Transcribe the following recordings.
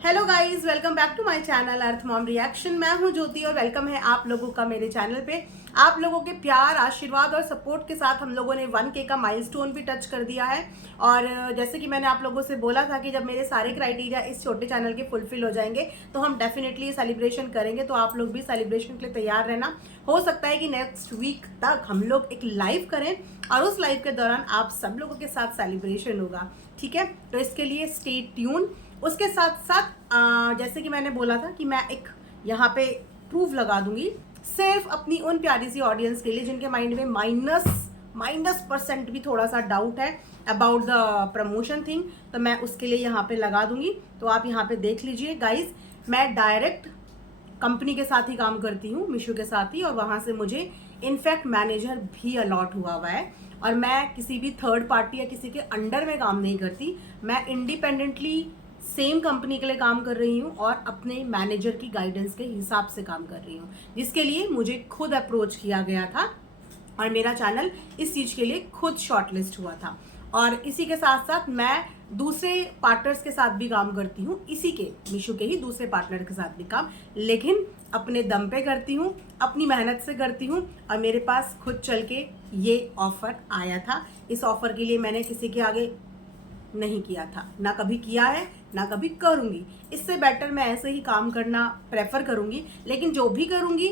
Hello guys, welcome back to my channel earth mom reaction. मैं हूं ज्योति और welcome है आप लोगों का मेरे चैनल पे। आप लोगों के प्यार, आशीर्वाद और सपोर्ट के साथ हम लोगों ने 1K का माइलस्टोन भी टच कर दिया है। और जैसे कि मैंने आप लोगों से बोला था कि जब मेरे सारे क्राइटेरिया इस छोटे चैनल के फुलफिल हो जाएंगे तो हम डेफिनेटली सेलिब्रेशन करेंगे। तो आप लोग भी सेलिब्रेशन के लिए तैयार रहना। हो सकता है कि नेक्स्ट वीक तक हम लोग एक लाइव करें और उस लाइव के दौरान आप सब लोगों के साथ सेलिब्रेशन होगा। ठीक है, तो इसके लिए स्टे ट्यून। उसके साथ साथ जैसे कि मैंने बोला था कि मैं एक यहाँ पे प्रूफ लगा दूंगी सिर्फ अपनी उन प्यारी सी ऑडियंस के लिए जिनके माइंड में माइनस परसेंट भी थोड़ा सा डाउट है अबाउट द प्रमोशन थिंग। तो मैं उसके लिए यहाँ पे लगा दूंगी। तो आप यहाँ पे देख लीजिए गाइज, मैं डायरेक्ट कंपनी के साथ ही काम करती हूँ, मीशो के साथ ही, और वहाँ से मुझे इनफैक्ट मैनेजर भी अलॉट हुआ है। और मैं किसी भी थर्ड पार्टी या किसी के अंडर में काम नहीं करती। मैं इंडिपेंडेंटली सेम कंपनी के लिए काम कर रही हूँ और अपने मैनेजर की गाइडेंस के हिसाब से काम कर रही हूँ, जिसके लिए मुझे खुद अप्रोच किया गया था और मेरा चैनल इस चीज़ के लिए खुद शॉर्टलिस्ट हुआ था। और इसी के साथ साथ मैं दूसरे पार्टनर्स के साथ भी काम करती हूँ, इसी के मीशो के ही दूसरे पार्टनर के साथ भी काम, लेकिन अपने दम पे करती हूँ, अपनी मेहनत से करती हूँ। और मेरे पास खुद चल के ये ऑफ़र आया था। इस ऑफ़र के लिए मैंने किसी के आगे नहीं किया था, ना कभी किया है, ना कभी करूँगी। इससे बेटर मैं ऐसे ही काम करना प्रेफर करूँगी। लेकिन जो भी करूँगी,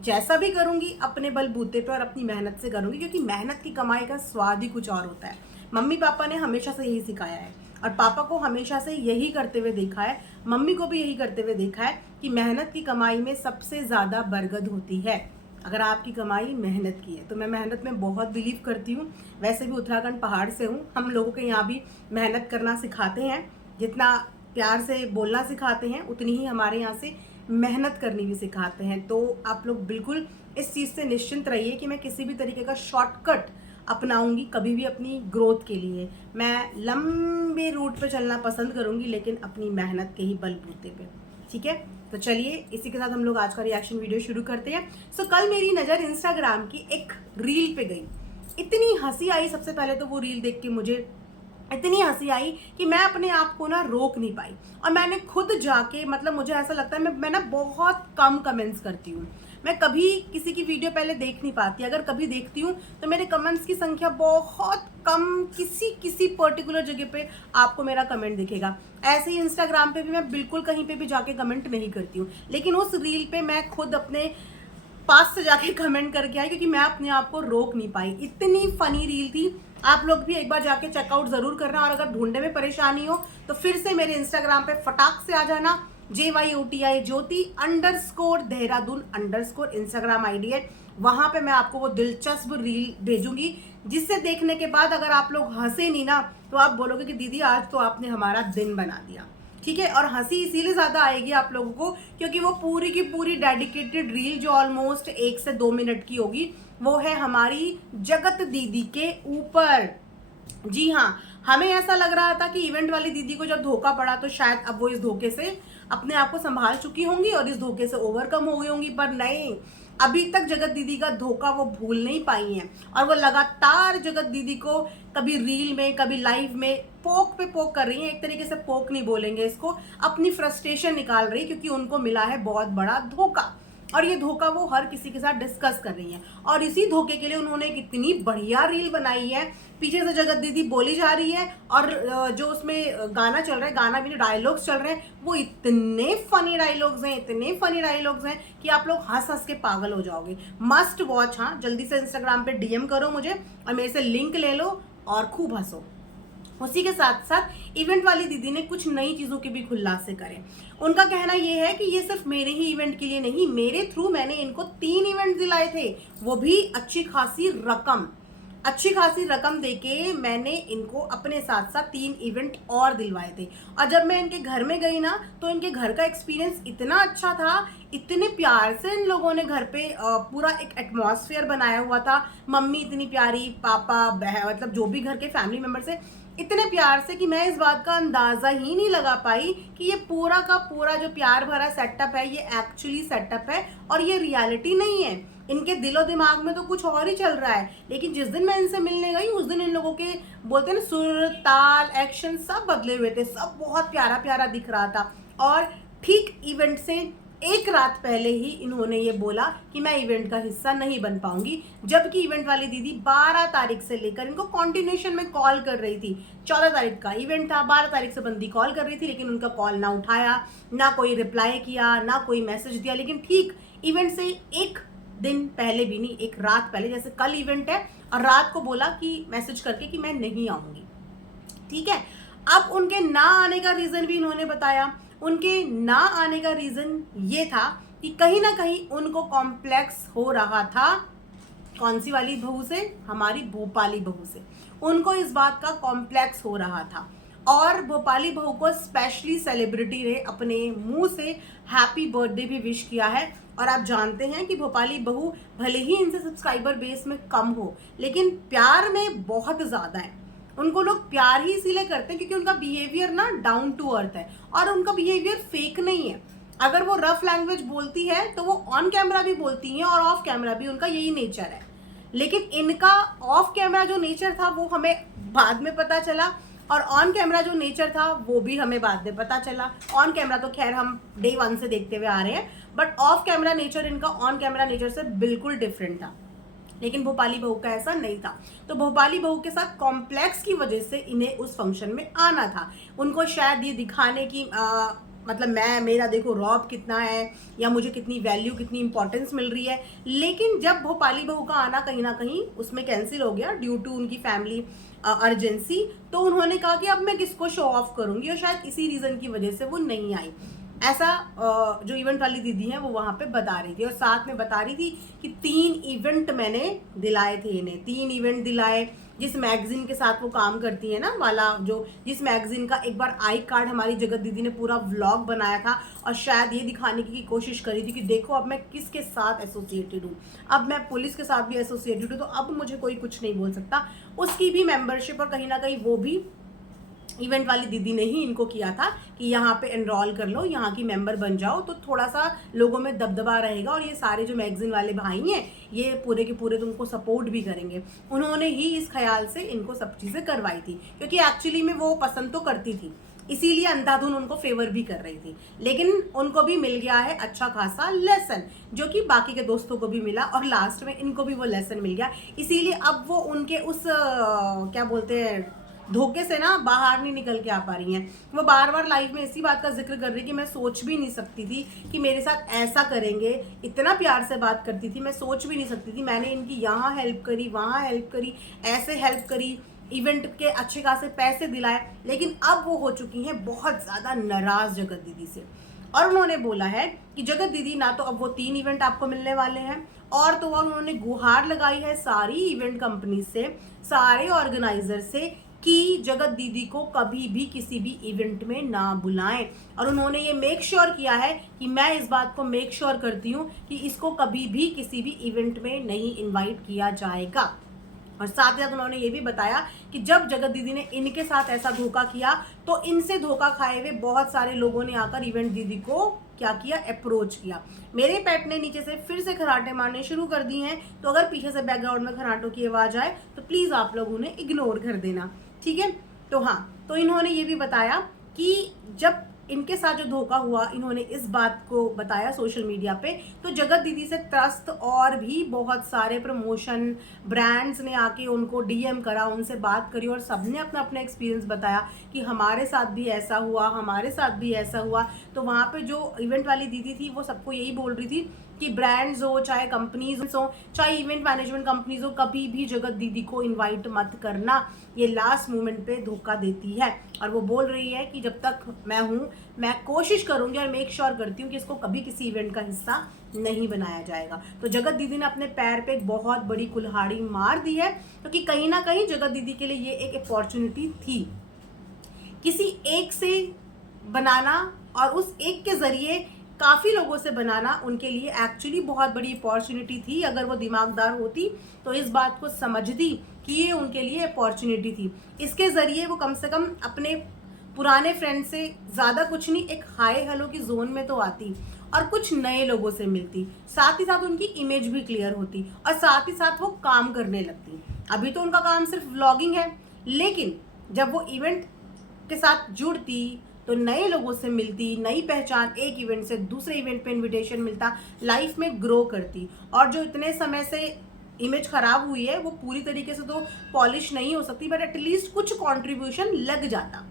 जैसा भी करूँगी, अपने बलबूते पे और अपनी मेहनत से करूँगी, क्योंकि मेहनत की कमाई का स्वाद ही कुछ और होता है। मम्मी पापा ने हमेशा से यही सिखाया है और पापा को हमेशा से यही करते हुए देखा है, मम्मी को भी यही करते हुए देखा है कि मेहनत की कमाई में सबसे ज़्यादा बरकत होती है अगर आपकी कमाई मेहनत की है। तो मैं मेहनत में बहुत बिलीव करती हूँ। वैसे भी उत्तराखंड पहाड़ से हूँ, हम लोगों के यहाँ भी मेहनत करना सिखाते हैं। जितना प्यार से बोलना सिखाते हैं उतनी ही हमारे यहाँ से मेहनत करनी भी सिखाते हैं। तो आप लोग बिल्कुल इस चीज़ से निश्चिंत रहिए कि मैं किसी भी तरीके का शॉर्टकट अपनाऊंगी कभी भी अपनी ग्रोथ के लिए। मैं लंबे रूट पे चलना पसंद करूंगी, लेकिन अपनी मेहनत के ही बलबूते पे। ठीक है, तो चलिए इसी के साथ हम लोग आज का रिएक्शन वीडियो शुरू करते हैं। कल मेरी नज़र इंस्टाग्राम की एक रील पे गई। इतनी हंसी आई, सबसे पहले तो वो रील देख के मुझे इतनी हंसी आई कि मैं अपने आप को ना रोक नहीं पाई। और मैंने खुद जाके, मतलब मुझे ऐसा लगता है मैं ना बहुत कम कमेंट्स करती हूँ। मैं कभी किसी की वीडियो पहले देख नहीं पाती, अगर कभी देखती हूँ तो मेरे कमेंट्स की संख्या बहुत कम, किसी किसी पर्टिकुलर जगह पे आपको मेरा कमेंट दिखेगा। ऐसे ही इंस्टाग्राम पे भी मैं बिल्कुल कहीं पे भी जाके कमेंट नहीं करती हूँ, लेकिन उस रील पे मैं खुद अपने पास से जाके कमेंट करके आई, क्योंकि मैं अपने आप को रोक नहीं पाई। इतनी फनी रील थी। आप लोग भी एक बार जाके चेकआउट जरूर करना। और अगर ढूंढने में परेशानी हो तो फिर से मेरे इंस्टाग्राम पे फटाक से आ जाना। JYOTI ज्योति _ देहरादून _ इंस्टाग्राम आईडी है। वहां पे मैं आपको वो दिलचस्प रील भेजूंगी, जिससे देखने के बाद अगर आप लोग हंसे नहीं ना तो आप बोलोगे कि दीदी आज तो आपने हमारा दिन बना दिया। ठीक है, और हंसी इसीलिए ज़्यादा आएगी आप लोगों को क्योंकि वो पूरी की पूरी डेडिकेटेड रील जो ऑलमोस्ट 1 से 2 मिनट की होगी, वो है हमारी जगत दीदी के ऊपर। जी हाँ, हमें ऐसा लग रहा था कि इवेंट वाली दीदी को जब धोखा पड़ा तो शायद अब वो इस धोखे से अपने आप को संभाल चुकी होंगी और इस धोखे से ओवरकम हो गई होंगी, पर नहीं, अभी तक जगत दीदी का धोखा वो भूल नहीं पाई हैं। और वो लगातार जगत दीदी को कभी रील में कभी लाइव में पोक पे पोक कर रही हैं। एक तरीके से पोक नहीं बोलेंगे इसको, अपनी फ्रस्ट्रेशन निकाल रही, क्योंकि उनको मिला है बहुत बड़ा धोखा और ये धोखा वो हर किसी के साथ डिस्कस कर रही हैं। और इसी धोखे के लिए उन्होंने एक इतनी बढ़िया रील बनाई है। पीछे से जगत दीदी बोली जा रही है और जो उसमें गाना चल रहा है, गाना भी नहीं, डायलॉग्स चल रहे हैं, वो इतने फनी डायलॉग्स हैं, इतने फनी डायलॉग्स हैं कि आप लोग हंस हंस के पागल हो जाओगे। Must watch. हाँ, जल्दी से इंस्टाग्राम पे DM करो मुझे और मेरे से लिंक ले लो और खूब हंसो। उसी के साथ साथ इवेंट वाली दीदी ने कुछ नई चीज़ों के भी खुलासे करे। उनका कहना ये है कि ये सिर्फ मेरे ही इवेंट के लिए नहीं, मेरे थ्रू मैंने इनको 3 इवेंट दिलाए थे, वो भी अच्छी खासी रकम देके मैंने इनको अपने साथ साथ 3 इवेंट और दिलवाए थे। और जब मैं इनके घर में गई ना तो इनके घर का एक्सपीरियंस इतना अच्छा था, इतने प्यार से इन लोगों ने घर पे पूरा एक एटमॉस्फेयर बनाया हुआ था। मम्मी इतनी प्यारी, पापा, मतलब जो भी घर के फैमिली मेम्बर्स है इतने प्यार से कि मैं इस बात का अंदाज़ा ही नहीं लगा पाई कि ये पूरा का पूरा जो प्यार भरा सेटअप है ये एक्चुअली सेटअप है और ये रियलिटी नहीं है। इनके दिलो दिमाग में तो कुछ और ही चल रहा है। लेकिन जिस दिन मैं इनसे मिलने गई उस दिन इन लोगों के, बोलते हैं ना, सुर, ताल, एक्शन सब बदले हुए थे, सब बहुत प्यारा प्यारा दिख रहा था। और ठीक इवेंट से एक रात पहले ही इन्होंने ये बोला कि मैं इवेंट का हिस्सा नहीं बन पाऊंगी, जबकि इवेंट वाली दीदी 12 तारीख से लेकर इनको कॉन्टिन्यूशन में कॉल कर रही थी। 14 तारीख का इवेंट था, 12 तारीख से बंदी कॉल कर रही थी, लेकिन उनका कॉल ना उठाया, ना कोई रिप्लाई किया, ना कोई मैसेज दिया। लेकिन ठीक इवेंट से एक दिन पहले भी नहीं, एक रात पहले, जैसे कल इवेंट है और रात को बोला कि मैसेज करके कि मैं नहीं आऊंगी। ठीक है, अब उनके ना आने का रीजन भी इन्होंने बताया। उनके ना आने का रीजन ये था कि कहीं ना कहीं उनको कॉम्प्लेक्स हो रहा था। कौन सी वाली बहू से? हमारी भोपाली बहू से। उनको इस बात का कॉम्प्लेक्स हो रहा था और भोपाली बहू को स्पेशली सेलिब्रिटी ने अपने मुंह से हैप्पी बर्थडे भी विश किया है। और आप जानते हैं कि भोपाली बहू भले ही इनसे सब्सक्राइबर बेस में कम हो, लेकिन प्यार में बहुत ज़्यादा है। उनको लोग प्यार ही इसीलिए करते हैं क्योंकि उनका बिहेवियर ना डाउन टू अर्थ है और उनका बिहेवियर फेक नहीं है। अगर वो रफ लैंग्वेज बोलती है तो वो ऑन कैमरा भी बोलती हैं और ऑफ कैमरा भी, उनका यही नेचर है। लेकिन इनका ऑफ कैमरा जो नेचर था वो हमें बाद में पता चला और ऑन कैमरा जो नेचर था वो भी हमें बाद में पता चला। ऑन कैमरा तो खैर हम डे 1 से देखते हुए आ रहे हैं, बट ऑफ कैमरा नेचर इनका ऑन कैमरा नेचर से बिल्कुल डिफरेंट था। लेकिन भोपाली बहू का ऐसा नहीं था। तो भोपाली बहू के साथ कॉम्प्लेक्स की वजह से इन्हें उस फंक्शन में आना था। उनको शायद ये दिखाने की मतलब मेरा देखो रौब कितना है या मुझे कितनी वैल्यू, कितनी इंपॉर्टेंस मिल रही है। लेकिन जब भोपाली बहू का आना कहीं ना कहीं उसमें कैंसिल हो गया ड्यू टू उनकी फैमिली अर्जेंसी, तो उन्होंने कहा कि अब मैं किसको शो ऑफ करूंगी, और शायद इसी रीजन की वजह से वो नहीं आई। ऐसा जो इवेंट वाली दीदी है वो वहाँ पे बता रही थी और साथ में बता रही थी कि 3 इवेंट मैंने दिलाए थे इन्हें, 3 इवेंट दिलाए। जिस मैगजीन के साथ वो काम करती है ना वाला, जो जिस मैगजीन का एक बार आई कार्ड हमारी जगत दीदी ने पूरा व्लॉग बनाया था और शायद ये दिखाने की कोशिश करी थी कि देखो अब मैं किसके साथ एसोसिएटेड हूँ, अब मैं पुलिस के साथ भी एसोसिएटेड हूँ, तो अब मुझे कोई कुछ नहीं बोल सकता। उसकी भी मेंबरशिप और कहीं ना कहीं वो भी इवेंट वाली दीदी ने ही इनको किया था कि यहाँ पे एनरोल कर लो, यहाँ की मेंबर बन जाओ, तो थोड़ा सा लोगों में दबदबा रहेगा और ये सारे जो मैगजीन वाले भाई हैं ये पूरे के पूरे तुमको सपोर्ट भी करेंगे। उन्होंने ही इस ख्याल से इनको सब चीज़ें करवाई थी, क्योंकि एक्चुअली में वो पसंद तो करती थी, इसीलिए अंधाधुन उनको फेवर भी कर रही थी। लेकिन उनको भी मिल गया है अच्छा खासा लेसन, जो कि बाकी के दोस्तों को भी मिला और लास्ट में इनको भी वो लेसन मिल गया। इसीलिए अब वो उनके उस क्या बोलते हैं धोखे से ना बाहर नहीं निकल के आ पा रही हैं। वो बार बार लाइव में इसी बात का जिक्र कर रही कि मैं सोच भी नहीं सकती थी कि मेरे साथ ऐसा करेंगे, इतना प्यार से बात करती थी, मैं सोच भी नहीं सकती थी। मैंने इनकी यहाँ हेल्प करी, वहाँ हेल्प करी, ऐसे हेल्प करी, इवेंट के अच्छे खासे पैसे दिलाए, लेकिन अब वो हो चुकी हैं बहुत ज़्यादा नाराज़ जगत दीदी से। और उन्होंने बोला है कि जगत दीदी ना तो अब वो 3 इवेंट आपको मिलने वाले हैं, और तो और उन्होंने गुहार लगाई है सारी इवेंट कंपनी से, सारे ऑर्गेनाइजर से, कि जगत दीदी को कभी भी किसी भी इवेंट में ना बुलाएं। और उन्होंने ये मेक श्योर किया है कि मैं इस बात को मेक श्योर करती हूँ कि इसको कभी भी किसी भी इवेंट में नहीं इनवाइट किया जाएगा। और साथ ही साथ उन्होंने ये भी बताया कि जब जगत दीदी ने इनके साथ ऐसा धोखा किया तो इनसे धोखा खाए हुए बहुत सारे लोगों ने आकर इवेंट दीदी को क्या किया, अप्रोच किया। मेरे पेट ने नीचे से फिर से खराटे मारने शुरू कर दिए हैं, तो अगर पीछे से बैकग्राउंड में खराटों की आवाज़ आए तो प्लीज़ आप लोग उन्हें इग्नोर कर देना, ठीक है। तो हाँ, तो इन्होंने ये भी बताया कि जब इनके साथ जो धोखा हुआ, इन्होंने इस बात को बताया सोशल मीडिया पे, तो जगत दीदी से त्रस्त और भी बहुत सारे प्रमोशन ब्रांड्स ने आके उनको डीएम करा, उनसे बात करी और सबने अपना अपना एक्सपीरियंस बताया कि हमारे साथ भी ऐसा हुआ, हमारे साथ भी ऐसा हुआ। तो वहाँ पे जो इवेंट वाली दीदी थी वो सबको यही बोल रही थी कि ब्रांड्स हो, चाहे कंपनीज हो, चाहे इवेंट मैनेजमेंट कंपनीज हो, कभी भी जगत दीदी को इनवाइट मत करना, ये लास्ट मोमेंट पे धोखा देती है। और वो बोल रही है कि जब तक मैं हूँ मैं कोशिश करूँगी और मेक श्योर करती हूँ कि इसको कभी किसी इवेंट का हिस्सा नहीं बनाया जाएगा। तो जगत दीदी ने अपने पैर पे एक बहुत बड़ी कुल्हाड़ी मार दी है, क्योंकि कहीं ना कहीं जगत दीदी के लिए ये एक अपॉर्चुनिटी थी किसी एक से बनाना, और उस एक के ज़रिए काफ़ी लोगों से बनाना उनके लिए एक्चुअली बहुत बड़ी अपॉर्चुनिटी थी। अगर वो दिमागदार होती तो इस बात को समझती कि ये उनके लिए अपॉर्चुनिटी थी। इसके ज़रिए वो कम से कम अपने पुराने फ्रेंड से ज़्यादा कुछ नहीं, एक हाय हेलो की जोन में तो आती और कुछ नए लोगों से मिलती, साथ ही साथ उनकी इमेज भी क्लियर होती और साथ ही साथ वो काम करने लगती। अभी तो उनका काम सिर्फ व्लॉगिंग है, लेकिन जब वो इवेंट के साथ जुड़ती तो नए लोगों से मिलती, नई पहचान, एक इवेंट से दूसरे इवेंट पे इनविटेशन मिलता, लाइफ में ग्रो करती। और जो इतने समय से इमेज खराब हुई है वो पूरी तरीके से तो पॉलिश नहीं हो सकती, बट एटलीस्ट कुछ कंट्रीब्यूशन लग जाता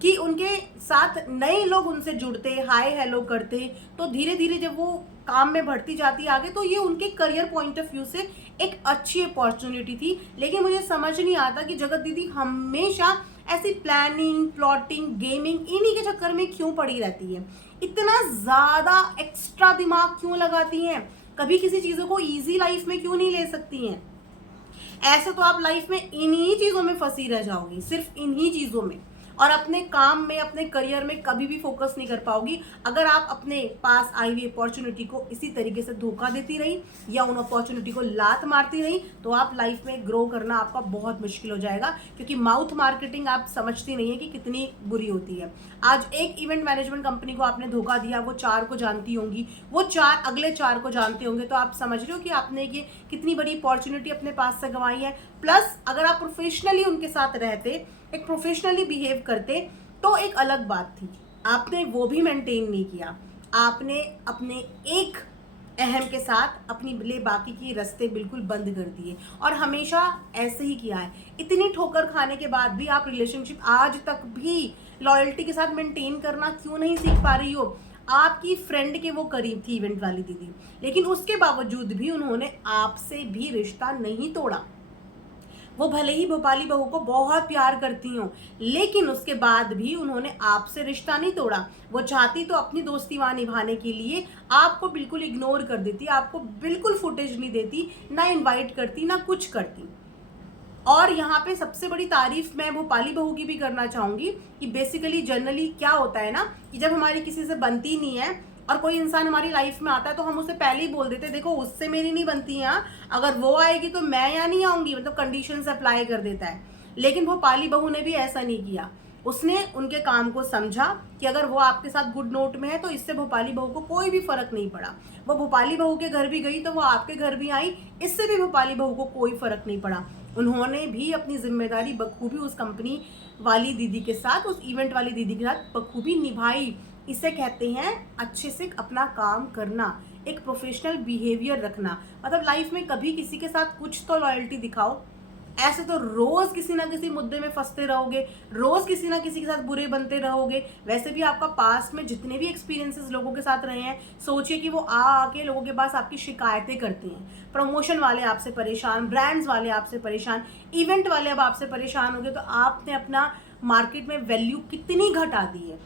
कि उनके साथ नए लोग उनसे जुड़ते, हाय हेलो करते, तो धीरे धीरे जब वो काम में बढ़ती जाती आगे, तो ये उनके करियर पॉइंट ऑफ व्यू से एक अच्छी अपॉर्चुनिटी थी। लेकिन मुझे समझ नहीं आता कि जगत दीदी हमेशा ऐसी प्लानिंग, प्लॉटिंग, गेमिंग इन्हीं के चक्कर में क्यों पड़ी रहती है, इतना ज़्यादा एक्स्ट्रा दिमाग क्यों लगाती हैं, कभी किसी चीज़ों को ईजी लाइफ में क्यों नहीं ले सकती हैं। ऐसे तो आप लाइफ में इन्हीं चीज़ों में फंसी रह जाओगी, सिर्फ इन्हीं चीज़ों में, और अपने काम में, अपने करियर में कभी भी फोकस नहीं कर पाओगी अगर आप अपने पास आई हुई अपॉर्चुनिटी को इसी तरीके से धोखा देती रही या उन अपॉर्चुनिटी को लात मारती रही, तो आप लाइफ में ग्रो करना आपका बहुत मुश्किल हो जाएगा। क्योंकि माउथ मार्केटिंग आप समझती नहीं है कि कितनी बुरी होती है। आज एक इवेंट मैनेजमेंट कंपनी को आपने धोखा दिया, वो 4 को जानती होंगी, वो 4 अगले 4 को जानते होंगे, तो आप समझ रहे हो कि आपने ये कितनी बड़ी अपॉर्चुनिटी अपने पास से गंवाई है। प्लस अगर आप प्रोफेशनली उनके साथ रहते, एक प्रोफेशनली बिहेव करते, तो एक अलग बात थी। आपने वो भी मेंटेन नहीं किया, आपने अपने एक अहम के साथ अपनी लिए बाकी के रास्ते बिल्कुल बंद कर दिए, और हमेशा ऐसे ही किया है। इतनी ठोकर खाने के बाद भी आप रिलेशनशिप आज तक भी लॉयल्टी के साथ मेंटेन करना क्यों नहीं सीख पा रही हो। आपकी फ्रेंड के वो करीब थी इवेंट वाली दीदी, लेकिन उसके बावजूद भी उन्होंने आपसे भी रिश्ता नहीं तोड़ा। वो भले ही भोपाली बहू को बहुत प्यार करती हूँ, लेकिन उसके बाद भी उन्होंने आपसे रिश्ता नहीं तोड़ा। वो चाहती तो अपनी दोस्ती वहाँ निभाने के लिए आपको बिल्कुल इग्नोर कर देती, आपको बिल्कुल फुटेज नहीं देती, ना इनवाइट करती, ना कुछ करती। और यहाँ पे सबसे बड़ी तारीफ मैं भोपाली बहू की भी करना चाहूँगी कि बेसिकली जनरली क्या होता है ना, कि जब हमारी किसी से बनती नहीं है और कोई इंसान हमारी लाइफ में आता है, तो हम उसे पहले ही बोल देते, देखो उससे मेरी नहीं बनती यहाँ, अगर वो आएगी तो मैं यहाँ नहीं आऊँगी, मतलब कंडीशंस अप्लाई कर देता है। लेकिन भोपाली बहू ने भी ऐसा नहीं किया, उसने उनके काम को समझा कि अगर वो आपके साथ गुड नोट में है तो इससे भोपाली बहू को कोई भी फर्क नहीं पड़ा। वो भोपाली बहू के घर भी गई तो वो आपके घर भी आई, इससे भी भोपाली बहू को कोई फर्क नहीं पड़ा। उन्होंने भी अपनी जिम्मेदारी बखूबी उस कंपनी वाली दीदी के साथ, उस इवेंट वाली दीदी के साथ बखूबी निभाई। इसे कहते हैं अच्छे से अपना काम करना, एक प्रोफेशनल बिहेवियर रखना। मतलब लाइफ में कभी किसी के साथ कुछ तो लॉयल्टी दिखाओ। ऐसे तो रोज किसी ना किसी मुद्दे में फंसते रहोगे, रोज किसी ना किसी के साथ बुरे बनते रहोगे। वैसे भी आपका पास्ट में जितने भी एक्सपीरियंसेस लोगों के साथ रहे हैं, सोचिए कि वो आके लोगों के पास आपकी शिकायतें करते हैं। प्रमोशन वाले आपसे परेशान, ब्रांड्स वाले आपसे परेशान, इवेंट वाले अब आपसे परेशान हो गए, तो आपने अपना मार्केट में वैल्यू कितनी घटा दी है,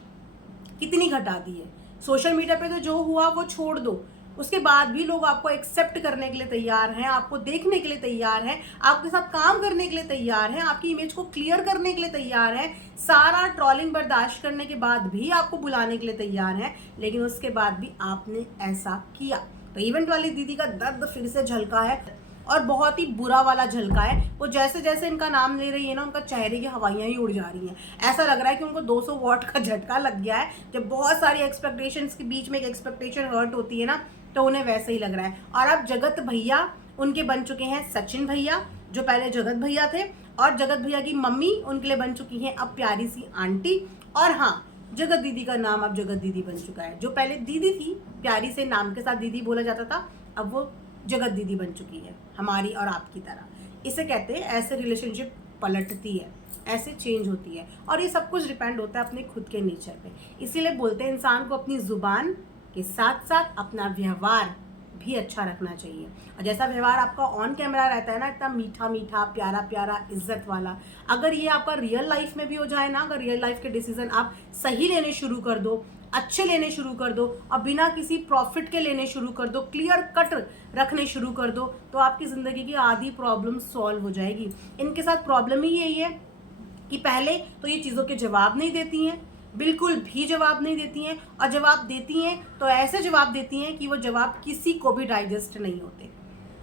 कितनी घटा दी है। सोशल मीडिया पे तो जो हुआ वो छोड़ दो, उसके बाद भी लोग आपको एक्सेप्ट करने के लिए तैयार हैं, आपको देखने के लिए तैयार हैं, आपके साथ काम करने के लिए तैयार हैं, आपकी इमेज को क्लियर करने के लिए तैयार हैं, सारा ट्रोलिंग बर्दाश्त करने के बाद भी आपको बुलाने के लिए तैयार हैं। लेकिन उसके बाद भी आपने ऐसा किया, तो इवेंट वाली दीदी का दर्द फिर से झलका है, और बहुत ही बुरा वाला झलका है। वो जैसे जैसे इनका नाम ले रही है ना, उनका चेहरे की हवाइयाँ ही उड़ जा रही हैं। ऐसा लग रहा है कि उनको 200 वॉट का झटका लग गया है। जब बहुत सारी एक्सपेक्टेशंस के बीच में एक एक्सपेक्टेशन हर्ट होती है ना, तो उन्हें वैसे ही लग रहा है। और अब जगत भैया उनके बन चुके हैं सचिन भैया, जो पहले जगत भैया थे, और जगत भैया की मम्मी उनके लिए बन चुकी हैं अब प्यारी सी आंटी। और हाँ, जगत दीदी का नाम अब जगत दीदी बन चुका है। जो पहले दीदी थी, प्यारी से नाम के साथ दीदी बोला जाता था, अब वो जगत दीदी बन चुकी है, हमारी और आपकी तरह। इसे कहते हैं ऐसे रिलेशनशिप पलटती है, ऐसे चेंज होती है, और ये सब कुछ डिपेंड होता है अपने खुद के नेचर पे। इसीलिए बोलते हैं इंसान को अपनी जुबान के साथ साथ अपना व्यवहार भी अच्छा रखना चाहिए। और जैसा व्यवहार आपका ऑन कैमरा रहता है ना, इतना मीठा मीठा, प्यारा प्यारा, इज्जत वाला, अगर ये आपका रियल लाइफ में भी हो जाए ना, अगर रियल लाइफ के डिसीजन आप सही लेने शुरू कर दो, अच्छे लेने शुरू कर दो, और बिना किसी प्रॉफिट के लेने शुरू कर दो, क्लियर कट रखने शुरू कर दो, तो आपकी ज़िंदगी की आधी प्रॉब्लम सॉल्व हो जाएगी। इनके साथ प्रॉब्लम ही यही है कि पहले तो ये चीज़ों के जवाब नहीं देती हैं, बिल्कुल भी जवाब नहीं देती हैं, और जवाब देती हैं तो ऐसे जवाब देती हैं कि वो जवाब किसी को भी डाइजेस्ट नहीं होते,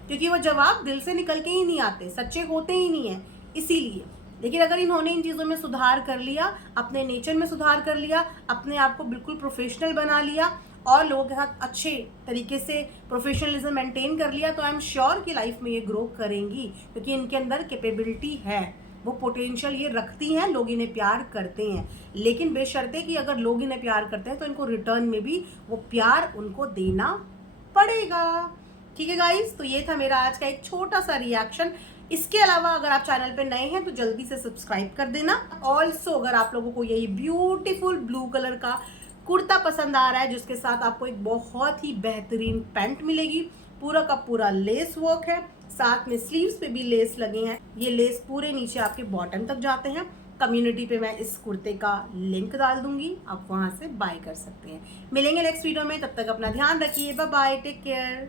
क्योंकि वो जवाब दिल से निकल के ही नहीं आते, सच्चे होते ही नहीं हैं, इसीलिए। लेकिन अगर इन्होंने इन चीज़ों में सुधार कर लिया, अपने नेचर में सुधार कर लिया, अपने आप को बिल्कुल प्रोफेशनल बना लिया, और लोगों के साथ अच्छे तरीके से प्रोफेशनलिज्म मेंटेन कर लिया, तो आई एम श्योर कि लाइफ में ये ग्रो करेंगी, क्योंकि इनके अंदर कैपेबिलिटी है। वो पोटेंशियल ये रखती हैं, लोग इन्हें प्यार करते हैं, लेकिन बेशर्ते कि अगर लोग इन्हें प्यार करते हैं तो इनको रिटर्न में भी वो प्यार उनको देना पड़ेगा। ठीक है गाइस, तो ये था मेरा आज का एक छोटा सा रिएक्शन। इसके अलावा अगर आप चैनल पे नए हैं तो जल्दी से सब्सक्राइब कर देना। ऑल्सो अगर आप लोगों को यही ब्यूटीफुल ब्लू कलर का कुर्ता पसंद आ रहा है जिसके साथ आपको एक बहुत ही बेहतरीन पैंट मिलेगी, पूरा का पूरा लेस वर्क है, साथ में स्लीव्स पे भी लेस लगे हैं, ये लेस पूरे नीचे आपके बॉटम तक जाते हैं। कम्युनिटी पे मैं इस कुर्ते का लिंक डाल दूंगी, आप वहां से बाय कर सकते हैं। मिलेंगे नेक्स्ट वीडियो में, तब तक अपना ध्यान रखिए, बाय बाय, टेक केयर।